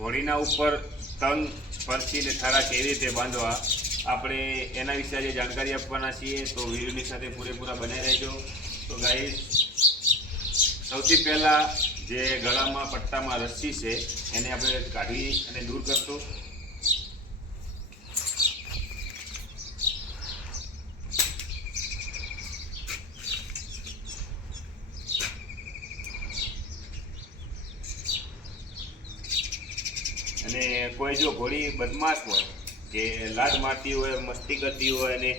ઘોડીના ઉપર તંગ પરથી ને થારા કેવી રીતે બાંધવા, આપણે એના વિશે આજે જાણકારી આપવાના છીએ. તો વિડીયોની સાથે પૂરેપૂરા બની રહેજો. તો ગાઈસ સૌથી પહેલાં જે ગળામાં પટ્ટામાં રસ્સી છે, એને આપણે કાઢી અને દૂર કરશું. અને કોઈ જો ઘોડી બદમાશ હોય, કે લાડ મારતી હોય, મસ્તી કરતી હોય અને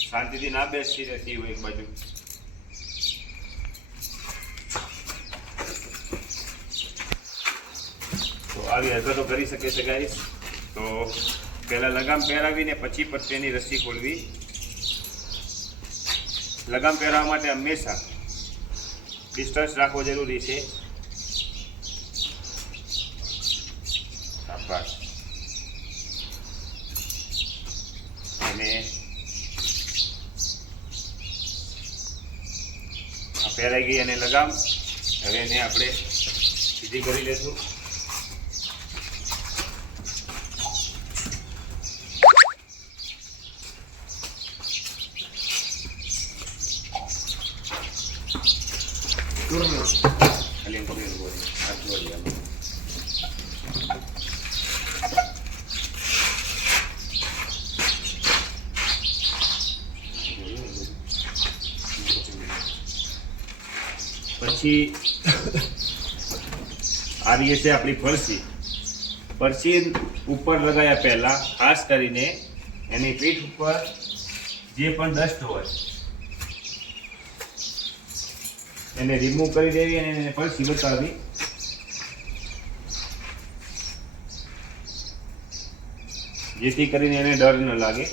શાંતિથી ના બેસતી રહેતી હોય એક બાજુ. તો આવી હરકતો કરી શકે છે ગાઈસ. તો પહેલાં લગામ પહેરાવીને પછી પત્તેની રસી ખોલવી. લગામ પહેરાવવા માટે હંમેશા ડિસ્ટન્સ રાખવો જરૂરી છે. શાબાશ અને પહેરાઈ ગઈ અને લગામ હવે એને આપણે સીધી કરી લેશું ખાલી પકડી પછી આ રહી છે આપણી ફરસી. ફરસી ઉપર લગાવ્યા પહેલાં, ખાસ કરીને એની પીઠ ઉપર જે પણ ડસ્ટ હોય, એને રિમૂવ કરી દેવી અને એને ફરસી બતાવવી. જેથી કરીને એને ડર ન લાગે.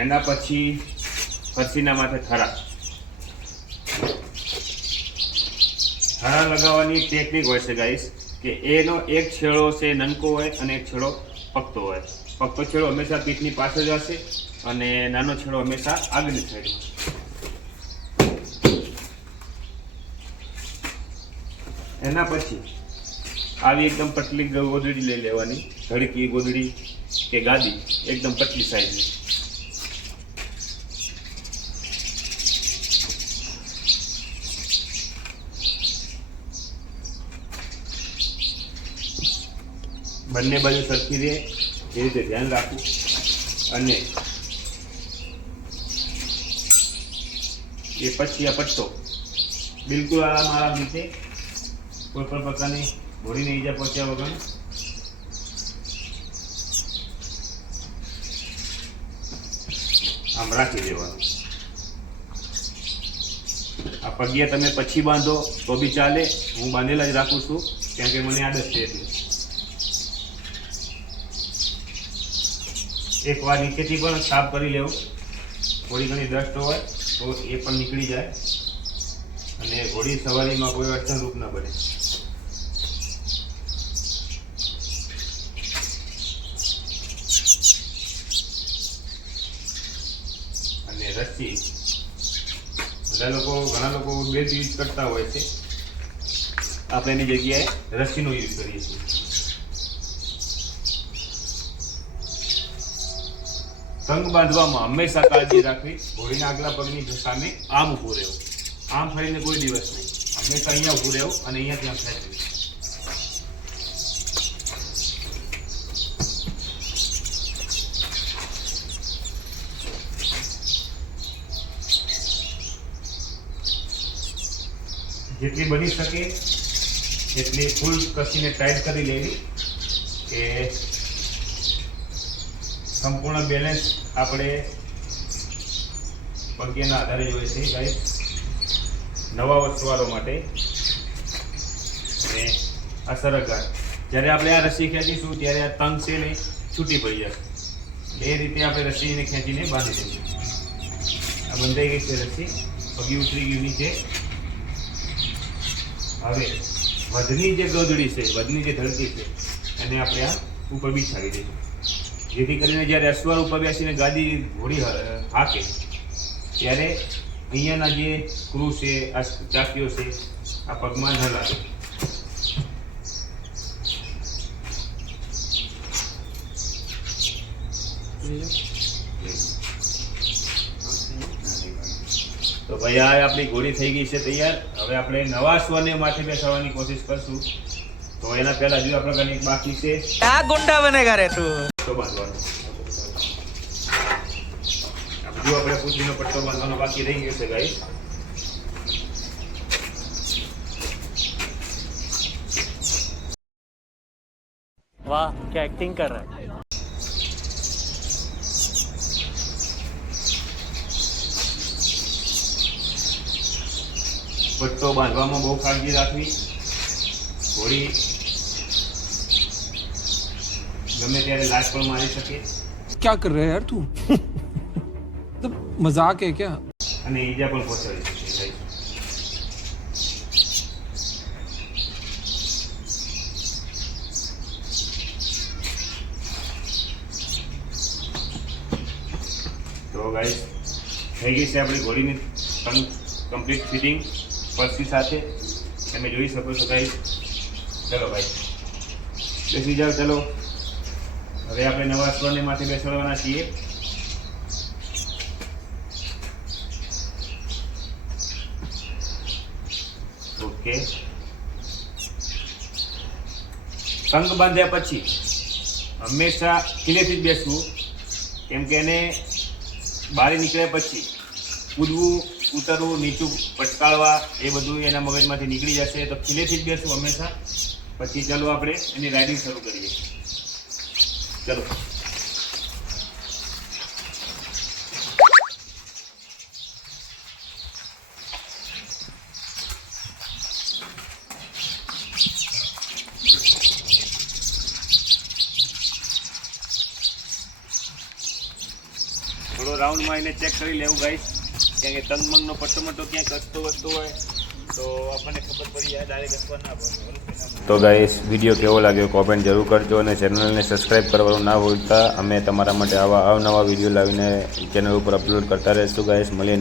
એના પછી ફરસીના માથે થરા. થરા લગાવવાની ટેકનિક હોય છે ગાઈસ કે એનો એક છેડો છે નનકો હોય અને એક છેડો પકતો હોય. પકતો છેડો હંમેશા પીઠની પાસે જ હશે અને નાનો છેડો હંમેશા આગળની સાઈડ એના પછી આવી એકદમ પતલી ગોદડી લઈ લેવાની. ધડકી ગોદડી કે ગાદી, એકદમ પતલી સાઈઝની બંને બાજુ સરખી રહે એ રીતે ધ્યાન રાખવું. અને એ પછી આ પટ્ટો. બિલકુલ આરામ આરામ રીતે કોઈ પણ પ્રકારની ઘોડીને ઈજા પહોંચ્યા વગર. આમ રાખી દેવાનું. આ પગિયા તમે પછી બાંધો તો બી ચાલે. હું બાંધેલા જ રાખું છું, કેમ કે મને આદત છે એટલે. એક વાર નીચેથી પણ સાફ કરી લેવું. થોડી ઘણી ડસ્ટ હોય તો એ પણ નીકળી જાય. અને ઘોડી સવારીમાં કોઈ અડચણરૂપ ન બને. અને રસ્સી. બધા લોકો, ઘણા લોકો બે યુઝ કરતા હોય છે. આપણે એની જગ્યાએ રસ્સીનો યુઝ કરીએ છીએ. સંગ બાંધવામાં હંમેશા કાળજી રાખવી ઘોડીના આગલા પગની સામે આમ ઊભું રહેવું. આમ ફરીને કોઈ દિવસ નહીં. હંમેશા અહીંયા ઊભું રહેવું અને અહીંયા ત્યાં ખેંચવું જેટલી બની શકે, એટલી ફૂલ કસીને ટાઈટ કરી લેવી કે સંપૂર્ણ બેલેન્સ આપણે પગ્યાના આધારે જોઈએ છે ગાઈસ નવા વસ્તુવાળો માટે અને અસરકાર જ્યારે આપણે આ રસી ખેંચીશું, ત્યારે આ તંગ છે ને છૂટી પડી જશે. એ રીતે આપણે રસીને ખેંચીને બાંધી દઈશું. આ બંધાઈ ગઈ છે રસી. પગી ઉતરી ગયું નીચે. હવે વધની જે ગોદડી છે, વધની જે ધરતી છે, એને આપણે આ ઉપર બિછાવી દઈશું. જેથી કરીને જ્યારે અશ્વર ઉપર બેસીને ગાદી ઘોડી હાકે, ત્યારે અહીંયાના જે ક્રૂ છે, આ ચાકીઓ છે, આ પગમાં ન લાગે. તો ભાઈ, આ આપણી ઘોડી થઈ ગઈ છે તૈયાર. હવે આપણે નવા સ્વને માથે બેસાડવાની કોશિશ કરશું. તો એના પહેલા હજુ આપણે કને એક બાકી છે क्या गुंडा बनेगा रे तू પટ્ટો બાંધવાનો આ બધું આપણે પૂછીનો પટ્ટો બાંધવાનો બાકી રહી ગયો છે ગાઈ वाह क्या एक्टिंग कर रहा है પટ્ટો બાંધવામાં બહુ કાળજી રાખવી ઘોડી ગમે ત્યારે લાશ પણ મારી શકે क्या कर रहा है यार तू मतलब मजाक है क्या અને ઈજા પણ પહોંચાડી શકે ગાઈ તો ગાઈસ થઈ ગઈ છે આપણી ઘોડીની કમ્પ્લીટ ફિટિંગ પર્સી સાથે તમે જોઈ શકો છો ગાઈસ ચલો ભાઈ. બેસી જાઓ, ચલો. હવે આપણે નવા સ્વરને માથે બેસાડવાના છીએ. ઓકે. સંગ બાંધ્યા પછી હંમેશા ખીલેથી જ બેસવું. કેમ કે એને બહાર નીકળ્યા પછી કૂદવું, ઉતરવું, નીચું પટકાળવા એ બધું એના મગજમાંથી નીકળી જશે. તો ખીલેથી જ બેસવું હંમેશા. પછી ચાલો આપણે એની રાઇડિંગ શરૂ કરીએ. ચલો. થોડો રાઉન્ડમાં એને ચેક કરી લેવું ગાઈશ કેમ કે તંગ મંગનો પટ્ટો મટ્ટો ક્યાંક અટતો વધતો હોય. તો ગાઈસ વીડિયો કેવો લાગ્યો કોમેન્ટ જરૂર કરજો અને ચેનલને સબસ્ક્રાઇબ કરવાનું ના ભૂલતા. અમે તમારા માટે આવા અવનવા વીડિયો લાવીને ચેનલ ઉપર અપલોડ કરતા રહીશું ગાઈસ મળીએ